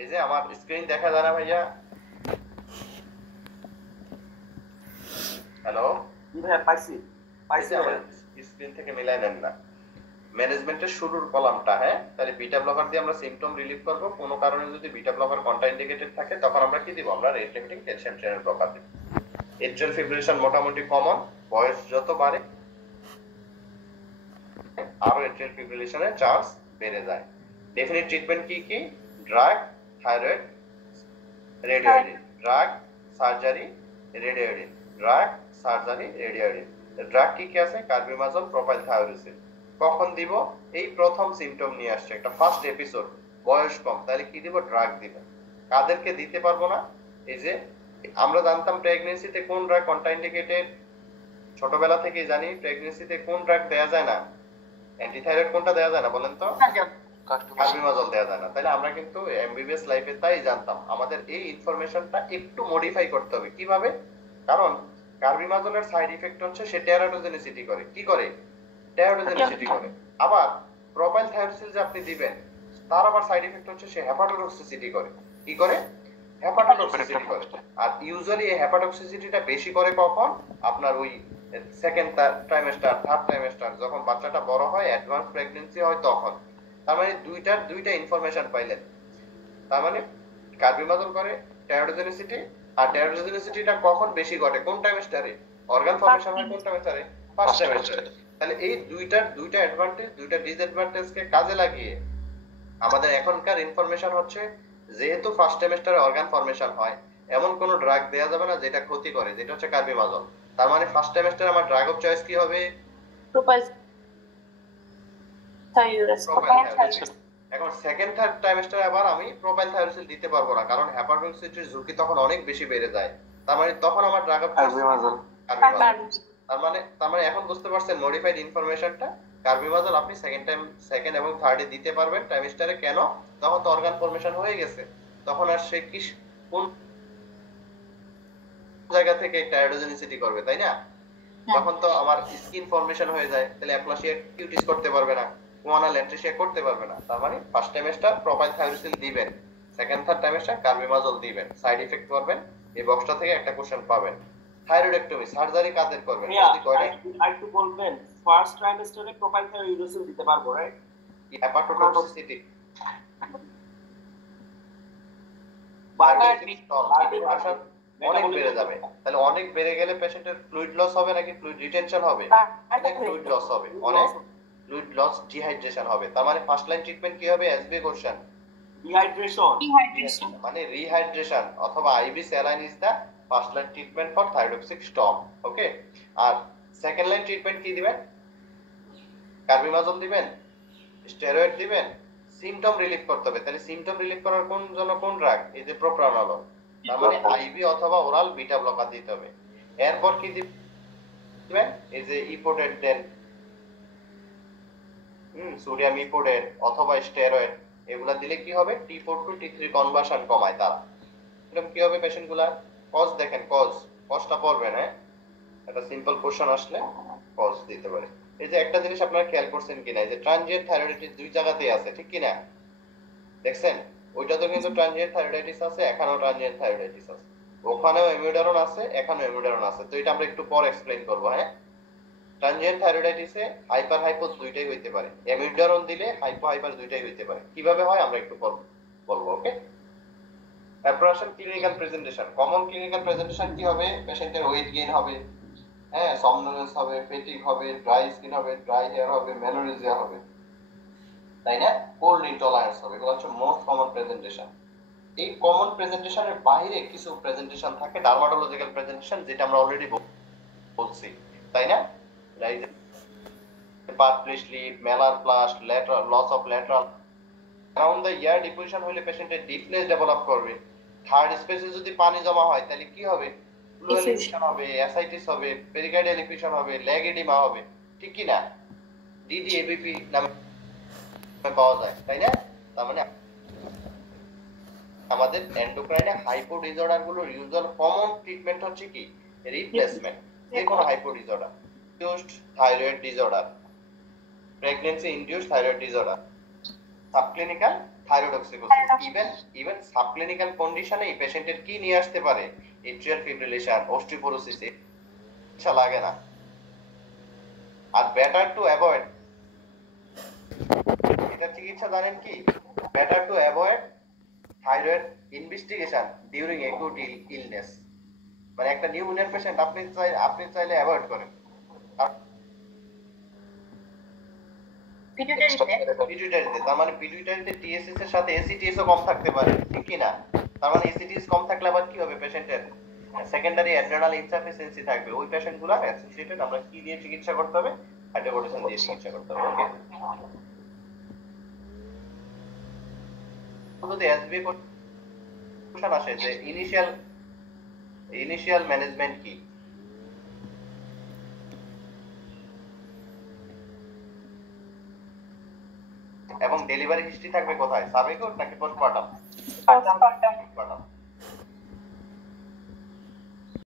এই যে আমার স্ক্রিন দেখা যায় না ভাইয়া? হ্যালো, ভাইয়া পাইছি এই যে আমার স্ক্রিন থেকে মিলাই নেন না। ম্যানেজমেন্টের শুরুর কলামটা, হ্যাঁ, তাহলে বিটা ব্লকার দিয়ে আমরা সিম্পটম রিলিভ করব। কোনো কারণে যদি বিটা ব্লকার কন্ট্রাইন্ডিকেটেড থাকে তখন আমরা কি দিব? আমরা রেট লিমিটিং টেনশন ট্রেনের ব্লকার দিব। এট্রিয়াল ফিব্রিলেশন মোটামুটি কমন, বয়স যত বাড়ে আরো এট্রিয়াল ফিব্রিলেশনের চান্স বেড়ে যায়। ডেফিনিট ট্রিটমেন্ট কি কি? Drug, thyroid, radioiodine. Drug, surgery, radioiodine. Drug, surgery, radioiodine. Drug কি কি আছে? Carbimazole, propyl thiouracil. কখন দিব? এই প্রথম সিম্পটম নিয়ে আসছে, একটা ফার্স্ট এপিসোড, বয়স কম, তাহলে কি দিব? ড্রাগ দিব। কাদেরকে দিতে পারবো না? এই যে আমরা জানতাম প্রেগন্যান্সিতে কোন ড্রাগ কন্ট্রাইন্ডিকেটেড, ছোটবেলা থেকেই জানি প্রেগন্যান্সিতে কোন ড্রাগ দেয়া যায় না। অ্যান্টিথাইরয়েড কোনটা দেয়া যায় না বলেন তো? কার্বিমাজল দেয়া যায় না। তাহলে আমরা কিন্তু এমবিবিএস লাইফে তাই জানতাম। আমাদের এই ইনফরমেশনটা একটু মডিফাই করতে হবে। কিভাবে? কারণ কার্বিমাজলের সাইড ইফেক্ট হচ্ছে সে টেরাটোজেনিসিটি করে। কি করে? টেরাটোজেনিসিটি করে। আবার প্রোপাইল থায়োরিসিল যে আপনি দিবেন, তার আবার সাইড ইফেক্ট হচ্ছে সে হেপাটোটক্সিসিটি করে। কি করে? হেপাটোটক্সিসিটি করে। আর ইউজুয়ালি এই হেপাটোটক্সিসিটিটা বেশি করে কখন? আপনার ওই সেকেন্ড ট্রাইমেস্টার, থার্ড ট্রাইমেস্টার, যখন বাচ্চাটা বড় হয়, অ্যাডভান্স প্রেগন্যান্সি হয় তখন। তার মানে দুইটা ইনফরমেশন পাইলেন। তার মানে কার্বিমাজল করে টেরাটোজেনিসিটি, আর টেরাটোজেনিসিটিটা কখন বেশি ঘটে? কোন ট্রাইমেস্টারে? অর্গান ফর্মেশন হয় কোন ট্রাইমেস্টারে? ফার্স্ট ট্রাইমেস্টারে। তাহলে এই দুইটা অ্যাডভান্টেজ, দুইটা ডিসঅ্যাডভান্টেজকে কাজে লাগিয়ে আমাদের এখনকার ইনফরমেশন হচ্ছে, যেহেতু ফার্স্ট ট্রাইমেস্টারে অর্গান ফর্মেশন হয়, এমন কোন ড্রাগ দেয়া যাবে না যেটা ক্ষতি করে, যেটা হচ্ছে কার্বিমাজল। তার মানে ফার্স্ট ট্রাইমেস্টারে আমার ড্রাগ অফ চয়েস কি হবে? প্রোপাইল থায়োরিসিল। এখন সেকেন্ড থার্ড ট্রাইমেস্টারে আবার আমি প্রোপাইল থায়োরিসিল দিতে পারবো না, কারণ হেপাটোটক্সিসিটির ঝুঁকি তখন অনেক বেশি বেড়ে যায়। তার মানে তখন আমার ড্রাগ অফ চয়েস কার্বিমাজল। তার মানে এখন বুঝতে পারছেন মডিফাইড ইনফরমেশনটা। কার্বিমাজল আপনি সেকেন্ড এবং থার্ডে দিতে পারবেন ট্রাইমেস্টারে। কেন? তখন তো অর্গান ফর্মেশন হয়ে গেছে, তখন আর সে কি কোন জায়গা থেকে টায়ারোজেনিসিটি করবে, তাই না? তখন তো আমার স্কিন ফর্মেশন হয়ে যায়, তাহলে অ্যাপ্লাসিয়া কিউটিস করতে পারবে না, কোয়ানা ল্যান্ট্রিশিয়া করতে পারবে না। তার মানে ফার্স্ট টাইমেস্টার প্রোপাইল থায়োরিসিল দিবেন, সেকেন্ড থার্ড টাইমেস্টার কার্বিমাজল দিবেন। সাইড ইফেক্ট করবেন। এই বক্সটা থেকে একটা কোশ্চেন পাবেন। থাইরয়েডেক্টমি সার্জারি কাদের করবেন? যদি কয়টা আরেকটু বলবেন, ফার্স্ট ট্রাইমেস্টারে প্রোপাইল থায়োরিসিল দিতে পারবো, রাইট? হেপাটোটক্সিসিটি অনেক বেড়ে যাবে। তাহলে অনেক বেড়ে গেলে পেশেন্টের ফ্লুইড লস হবে নাকি ফ্লুইড রিটেনশন হবে? অনেক ফ্লুইড লস হবে, অনেক ফ্লুইড লস, ডিহাইড্রেশন হবে। তার মানে ফার্স্ট লাইন ট্রিটমেন্ট কি হবে? এসবি কোশ্চেন, ডিহাইড্রেশন। মানে রিহাইড্রেশন অথবা IV saline is the first line treatment for thyroidic storm. Okay, আর সেকেন্ড লাইন ট্রিটমেন্ট কি দিবেন? কার্বিমাজল দিবেন, স্টেরয়েড দিবেন, সিম্পটম রিলিফ করতে হবে। তাহলে সিম্পটম রিলিফ করার কোন ড্রাগ? এই যে প্রোপ্রানোলল। তার মানে আইভি অথবা ওরাল বিটা ব্লকার দিতে হবে। এরপর কি দিবেন? এই যে ইপোডেট দেন, সোডিয়াম ইপোডেট অথবা স্টেরয়েড। এগুলা দিলে কি হবে? T4 টু T3 কনভার্সন কমায় তারা। এরকম কি হবে পেশেন্টগুলা? কজ দেখেন, কজটা পড়বেন। হ্যাঁ, একটা সিম্পল কোশ্চেন আসলে কজ দিতে পারে। এই যে একটা জিনিস আপনারা খেয়াল করছেন কিনা, এই যে ট্রানজিয়েন্ট থাইরয়েডাইটিস দুই জায়গাতেই আছে, ঠিক কিনা? দেখছেন? ওইটা তো কিন্তু ট্রানজিয়েন্ট থাইরয়েডাইটিস আছে, এখানেও ট্রানজিয়েন্ট থাইরয়েডাইটিস আছে, ওখানেও এমিউডারন আছে, এখানেও এমিউডারন আছে। তো এটা আমরা একটু পর এক্সপ্লেইন করব। হ্যাঁ, ট্রানজিয়েন্ট থাইরয়েডাইটিসে হাইপার হাইপো দুইটাই হইতে পারে, এমিউডারন দিলে হাইপো হাইপার দুইটাই হইতে পারে। কিভাবে হয় আমরা একটু পর বলবো। ওকে, তারপর আসেন clinical presentation. Common clinical presentation কি হবে? পেশেন্টের ওয়েট গেইন হবে, হ্যাঁ, somnolence হবে, ফেটিগ হবে, ড্রাই স্কিন হবে, ড্রাই হেয়ার হবে, মেলোরেজিয়া হবে, তাই না? কোল্ড ইনটলারেন্স হবে। এগুলো হচ্ছে মোস্ট কমন প্রেজেন্টেশন। এই কমন প্রেজেন্টেশনের বাইরে কিছু প্রেজেন্টেশন থাকে, ডার্মাটোলজিক্যাল প্রেজেন্টেশন, যেটা আমরা অলরেডি বলছি, তাই না? Like purplish lip, malar flush, lateral loss of lateral around the ear deposition হলে পেশেন্টের ডিফনেস ডেভেলপ করবে। থার্ড স্পেসে যদি পানি জমা হয় তাহলে কি হবে? প্লুরাল ইনফেকশন হবে, অ্যাসাইটিস হবে, পেরিকার্ডিয়াল ইনফেকশন হবে, লেগ এডিমা হবে, ঠিক কি না? ডিডি এবিপি নামে পাওয়া যায়, তাই না? তার মানে আমাদের এন্ডোক্রাইনে হাইপো ডিসঅর্ডার গুলোর ইউজুয়াল কমন ট্রিটমেন্ট হচ্ছে কি? রিপ্লেসমেন্ট। যে কোনো hypo disorder, induced thyroid disorder, pregnancy induced thyroid disorder, subclinical thyrotoxicosis. Even subclinical কন্ডিশনে এই পেশেন্টের কি নিয়ে আসতে পারে? এট্রিয়াল ফিব্রিলেশন, অস্টিওপোরোসিস, ইচ্ছা লাগে না। আর বেটার টু অ্যাভয়েড, এটা চিকিৎসা জানেন কি? Better to avoid thyroid investigation during acute illness. মানে একটা নিউমোনিয়ার পেশেন্ট আপনি চাইলে অ্যাভয়েড করেন। পিটুইটারিতে, তার মানে পিটুইটারিতে টিএসএস এর সাথে এসিটিএস ও কম থাকতে পারে, ঠিক কি না? তার মানে এসিটিএস কম থাকলে আবার কি হবে? পেশেন্টের সেকেন্ডারি অ্যাড্রেনাল ইনসাফিসিয়েন্সি থাকবে। ওই পেশেন্টগুলো অ্যাসোসিয়েটেড আমরা কি দিয়ে চিকিৎসা করতে হবে? হাইড্রোকোর্টিসন দিয়ে চিকিৎসা করতে হবে। ওকে, যদি এসবি কোশ্চেন আসে যে ইনিশিয়াল ম্যানেজমেন্ট কি? এবং ডেলিভারি হিস্ট্রি থাকবে কোথায়? সাব অ্যাকিউট নাকি পোস্টপার্টাম? postpartum, postpartum.